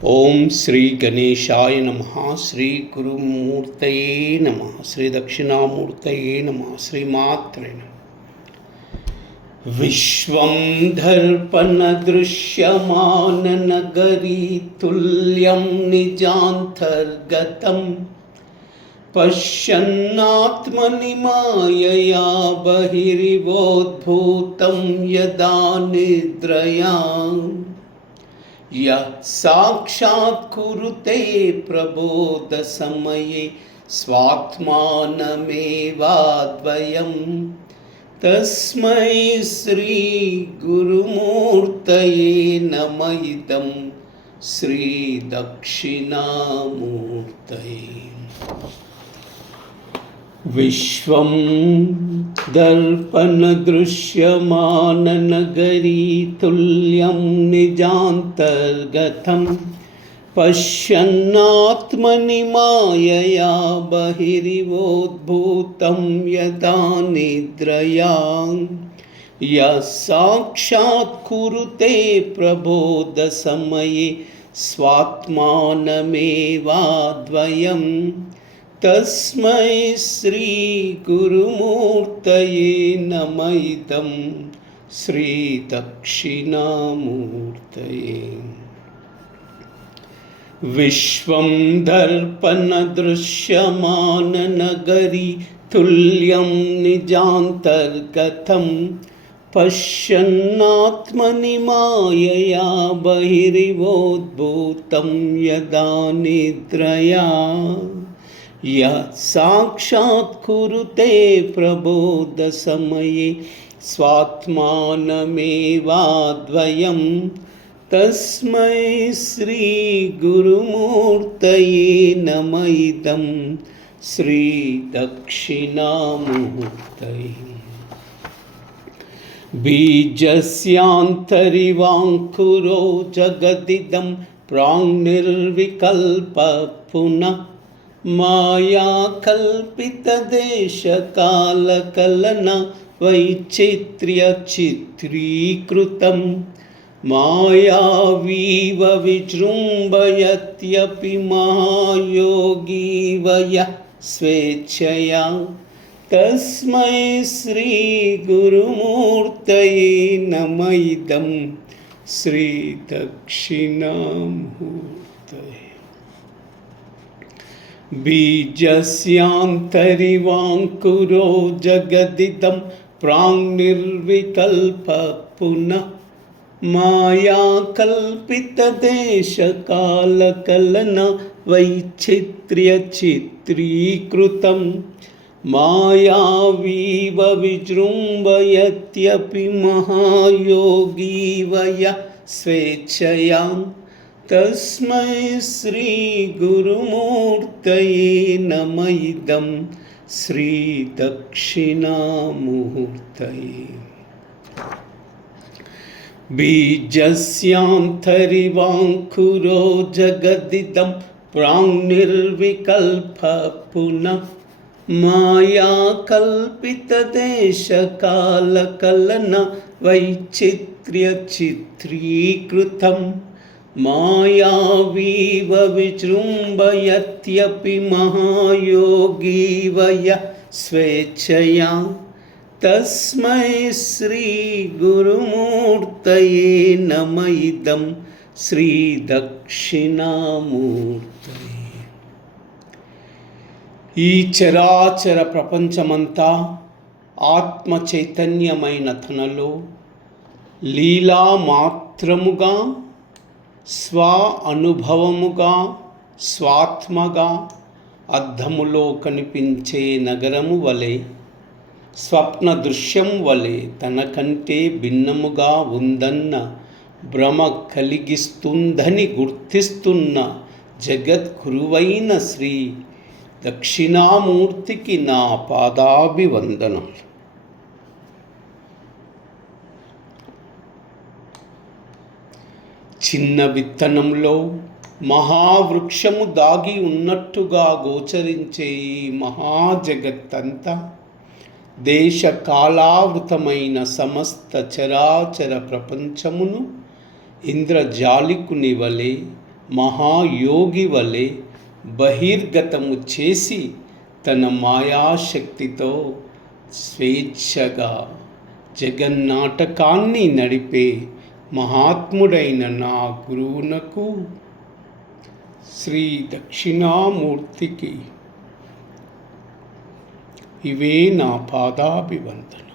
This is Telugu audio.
ఓం శ్రీ గణేశాయ నమః. శ్రీ గురుమూర్తయే నమః. శ్రీ దక్షిణామూర్తయే నమః. శ్రీమాత్రే నమః. విశ్వం దర్పణదృశ్యమాననగరీ తుల్యం నిజాంతర్గతం పశ్యన్నాత్మని మాయయా బహిరివోద్భూతం యదా నిద్రయా యః సాక్షాత్ కురుతే ప్రబోధ సమయే స్వాత్మానమేవాద్వయం తస్మై శ్రీ గురుమూర్తయే నమః. ఇదం శ్రీ దక్షిణామూర్తయే. విశ్వం దర్పణదృశ్యమాననగరీ తుల్యం నిజాంతర్గతం పశ్యన్నాత్మని మాయయా బహిరివోద్భూతం యదా నిద్రయా యః సాక్షాత్ కురుతే ప్రబోధ సమయే స్వాత్మానమేవాద్వయం తస్మై శ్రీ గురుమూర్తయే నమః. ఇదం శ్రీ దక్షిణామూర్తయే. విశ్వం దర్పణదృశ్యమాననగరీ తుల్యం నిజాంతర్గతం పశ్యన్నాత్మని మాయయా బహిరివోద్భూతం యదా నిద్రయా యః సాక్షాత్ కురుతే ప్రబోధ సమయే స్వాత్మానమేవాద్వయం తస్మై శ్రీ గురుమూర్తయే నమః. ఇదం శ్రీ దక్షిణామూర్తయే. బీజస్యాంతరివాంకురో జగదిదం ప్రాంగ్నిర్వికల్ప పునః మాయా కల్పితదేశకాలకలన వైచిత్ర్య చిత్రీకృతం మాయావీవ విజృంభయత్యపి మహాయోగీ వయః స్వేచ్ఛయా తస్మై శ్రీ గురుమూర్తయే నమః. ఇదం శ్రీ దక్షిణామూర్తయే. బీజస్యాంతరివాంకురో జగదిదం ప్రాంగ్నిర్వికల్ప పునః మాయా కల్పితదేశకాలకలన వైచిత్ర్య చిత్రీకృతం మాయావీవ విజృంభయత్యపి మహాయోగీ వయః స్వేచ్ఛయా తస్మై శ్రీ గురుమూర్తయే నమః. ఇదం శ్రీ దక్షిణామూర్తయే. బీజస్యాంతరివాంకురో జగదిదం ప్రాంగ్నిర్వికల్ప పునః మాయా కల్పితదేశకాలకలన వైచిత్ర్య చిత్రీకృతం మాయావీవ విజృంభయత్యపి మహాయోగీ వయః స్వేచ్ఛయా తస్మై శ్రీ గురుమూర్తయే నమః. ఇదం శ్రీ దక్షిణామూర్తయే. ఈ చరాచర ప్రపంచమంతా ఆత్మ చైతన్యమైన తనలో లీలా మాత్రముగా స్వ అనుభవముగా స్వాత్మగా అద్దములో కనిపించే నగరము వలె స్వప్న దృశ్యం వలె తనకంటే భిన్నముగా ఉందన్న భ్రమ కలిగిస్తుందని గుర్తిస్తున్న జగద్గురువైన శ్రీ దక్షిణామూర్తికి నా పాదాభివందనములు. చిన్న విత్తనంలో మహావృక్షము దాగి ఉన్నట్టుగా గోచరించే ఈ మహాజగత్తంతా దేశకాలావృతమైన సమస్త చరాచర ప్రపంచమును ఇంద్రజాలికుని వలె మహాయోగి వలె బహిర్గతము చేసి తన మాయాశక్తితో స్వేచ్ఛగా జగన్నాటకాన్ని నడిపే మహాత్ముడైన నా గురువునకు శ్రీ దక్షిణామూర్తికి ఇవే నా పాదాభివందనం.